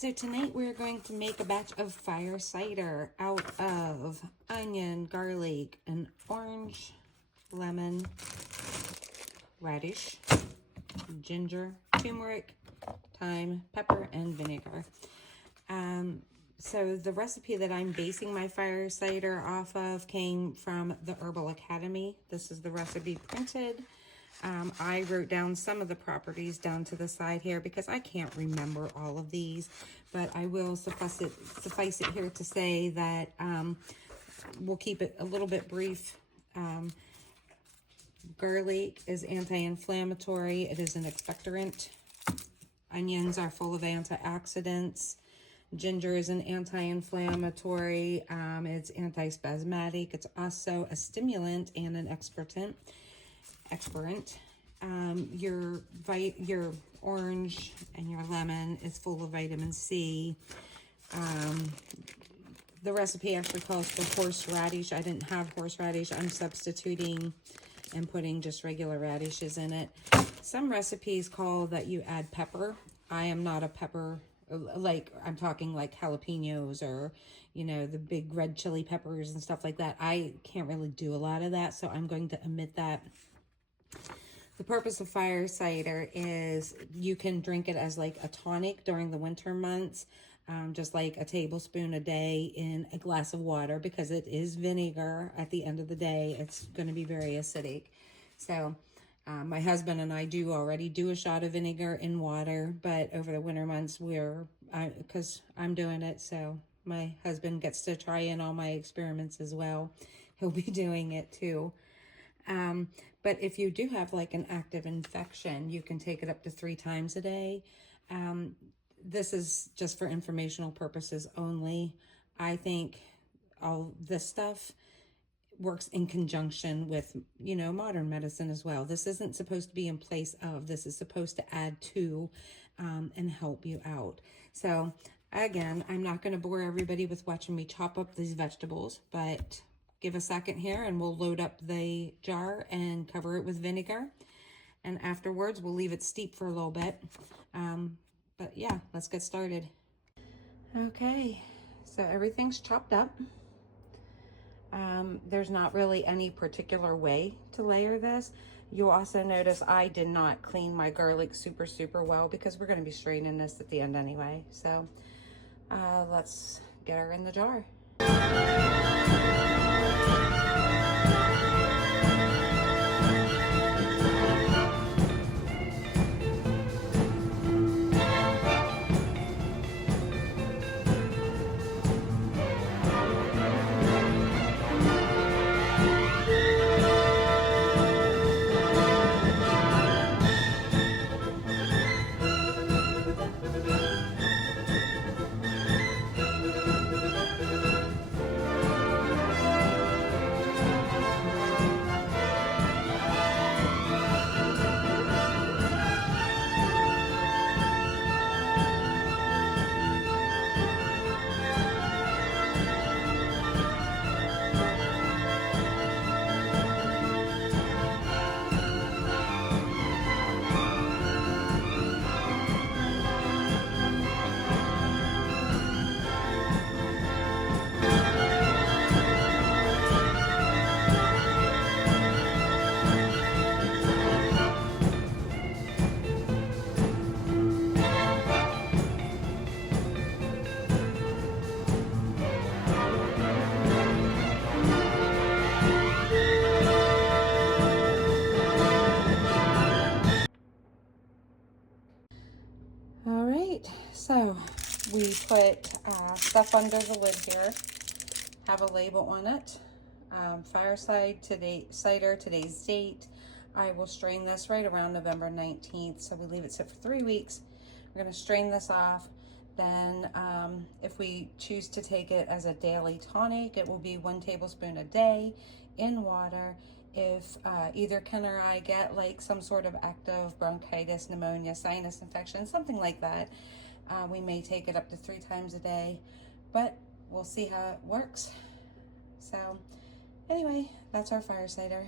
So tonight we're going to make a batch of fire cider out of onion, garlic, and orange, lemon, radish, ginger, turmeric, thyme, pepper, and vinegar. So the recipe that I'm basing my fire cider off of came from the Herbal Academy. This is the recipe printed. I wrote down some of the properties down to the side here because I can't remember all of these, but I will suffice it here to say that we'll keep it a little bit brief. Garlic is anti-inflammatory. It is an expectorant. Onions are full of antioxidants. Ginger is an anti-inflammatory. It's antispasmodic. It's also a stimulant and an expectorant. Your orange and your lemon is full of vitamin C. The recipe actually calls for horseradish. I didn't have horseradish. I'm substituting and putting just regular radishes in it. Some recipes call that you add pepper. I am not a pepper, like I'm talking like jalapenos or, you know, the big red chili peppers and stuff like that. I can't really do a lot of that, so I'm going to omit that. The purpose of fire cider is you can drink it as like a tonic during the winter months, just like a tablespoon a day in a glass of water, because it is vinegar. At the end of the day, it's going to be very acidic. So my husband and I do already do a shot of vinegar in water, but over the winter months, because I'm doing it, so my husband gets to try in all my experiments as well. He'll be doing it too. But if you do have like an active infection, you can take it up to 3 times a day. This is just for informational purposes only. I think all this stuff works in conjunction with, you know, modern medicine as well. This isn't supposed to be in place of, this is supposed to add to and help you out. So again, I'm not going to bore everybody with watching me chop up these vegetables, but give a second here and we'll load up the jar and cover it with vinegar. And afterwards, we'll leave it steep for a little bit. But yeah, let's get started. Okay, so everything's chopped up. There's not really any particular way to layer this. You'll also notice I did not clean my garlic super well because we're going to be straining this at the end anyway. So let's get her in the jar. So we put stuff under the lid here, have a label on it, Fire Cider, today's date. I will strain this right around November 19th, so we leave it sit for 3 weeks. We're going to strain this off. Then if we choose to take it as a daily tonic, it will be 1 tablespoon a day in water. If either Ken or I get like some sort of active bronchitis, pneumonia, sinus infection, something like that, we may take it up to 3 times a day, but we'll see how it works. So anyway, that's our fire cider.